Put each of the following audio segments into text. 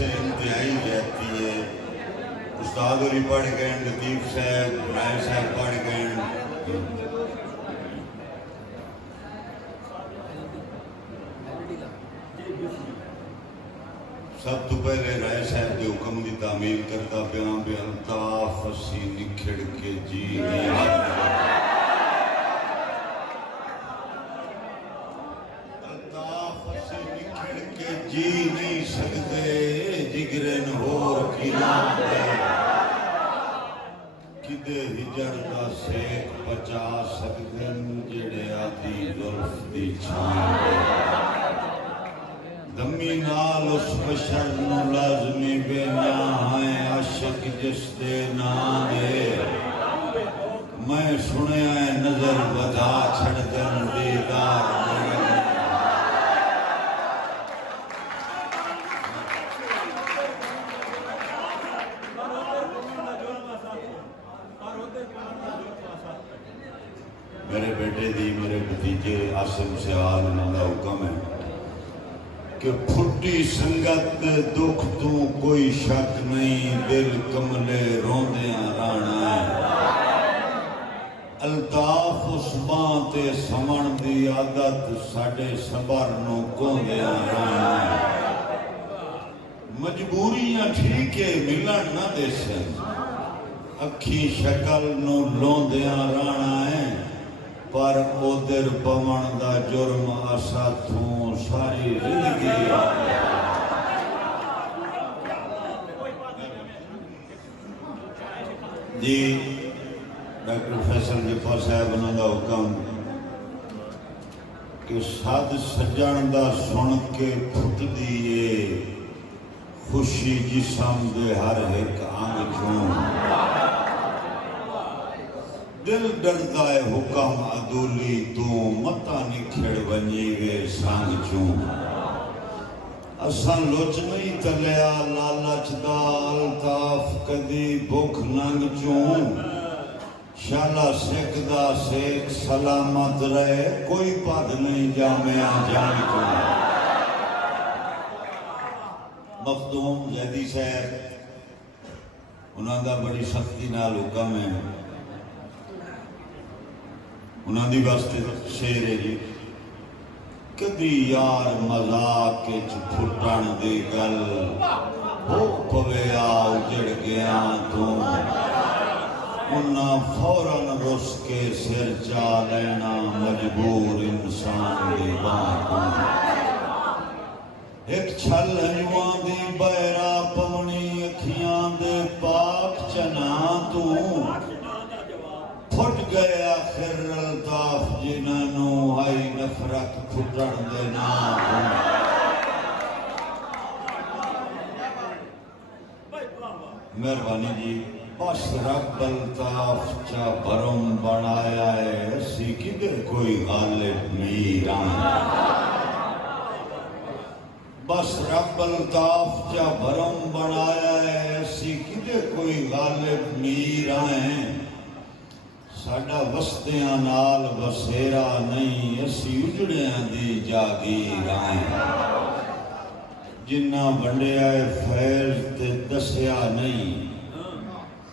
से इंतहाई जाती है। उस्ताद होरी पढ़ गए, लतीफ साहब, राय साहब पढ़ गए। सब तो पहले राय साहब के हुक्म की तामील करता प्या बे अल्ताफ असी निखड़ के जी अल्ताफ असी निखड़ के जी नहीं सकते, जिगरन होर खिलाते किदे हिजर दा सेक बचा सकते जेड़े आदि जुल्फ दी छां दमी नाल उस बशर नू लाजमी बेना है आशिक जिस दे ना दे। मैं सुनिया है नजर बधा छड़ दन दीदार मेरे बेटे दी मेरे भतीजे आसिम सियाल उन्होंने हुक्म है कि फुटी संगत दुख तू कोई शक नहीं, दिल कमले रोंदियां रहना है। अल्ताफ उस बां ते समण दी आदत साडे सबर नू कोंदियां रहना है। मजबूरियां ठीक है मिलन ना देसन, अखी शक्ल नू लोंदियां रहना है। पर उधर पवन दा जुर्म आसा तू सारी जिंदगी जी। डॉक्टर फैसल जिफा साहब उन्होंने हुक्म कि सद सजण दा सुन के फुटदी है खुशी जिसम दे हर एक अंग चों। दिल डरदा है हुक्म अदूली तू मता निखड़ वनी वे संग चूं। असां लुच नहीं तलिया लालच दा अल्ताफ कदी भुख नंग चूं। शाला सिख दा सेक सलामत रहे कोई पद नहीं जामिया जंग चूं। मखदूम जैदी साहब उन्होंने बड़ी सख्ती नाल हुक्म है। उन्होंने वास्ते शेर है जी, कदी यार मजाक फुटन दी गल हो पवे आ उजड़ गया तू। उन्ना फौरन रुस के सिर चा लेना मजबूर इंसान दी बात। एक छल हजुआं दी बहरा पवनी अखियां दे पाक चना तू। फुट गए आखिर अल्ताफ जिन्होंने आई नफरत फुटन दे नाम। मेहरबानी जी। बस रब अल्ताफ चा भरम बनाया है, असी किधर कोई गालिब मीर आए। बस रब अल्ताफ चा भरम बनाया है, असी किधर कोई गालिब मीर आए। साडा वसदियां नाल बसेरा नहीं, असी उजड़ियां दी जागीर आए। जिन्ना वंडिया फैज ते दसिया नहीं,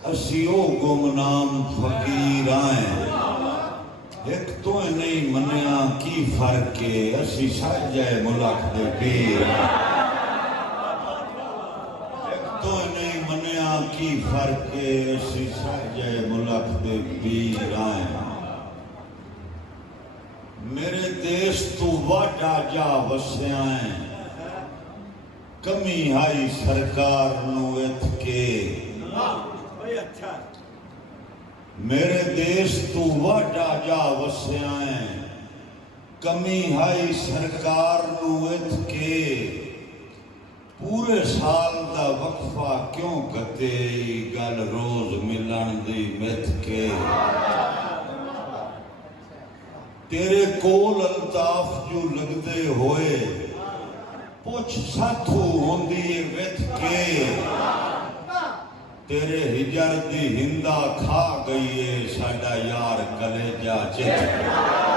असी ओ गुमनाम फकीर आए। एक तो नहीं मनिया की फर्क है, असी साजे मुल्क दे पीर। की फर्क असी साजे मुल्क दे पीर आए। मेरे देश तू वाडा जा वसिया है, कमी आई सरकार नू इथ के। मेरे देश तू वाडा जा वसिया है, कमी आई सरकार नू इथ के। पूरे साल दा वक्फा क्यों कते गल रोज मिलन दी मिथ के। तेरे कोल अल्ताफ जो लगदे होए पुछ साथू होंदी विथ के। तेरे हिजर दी हिंदा खा गई है साडा यार कलेजा चित।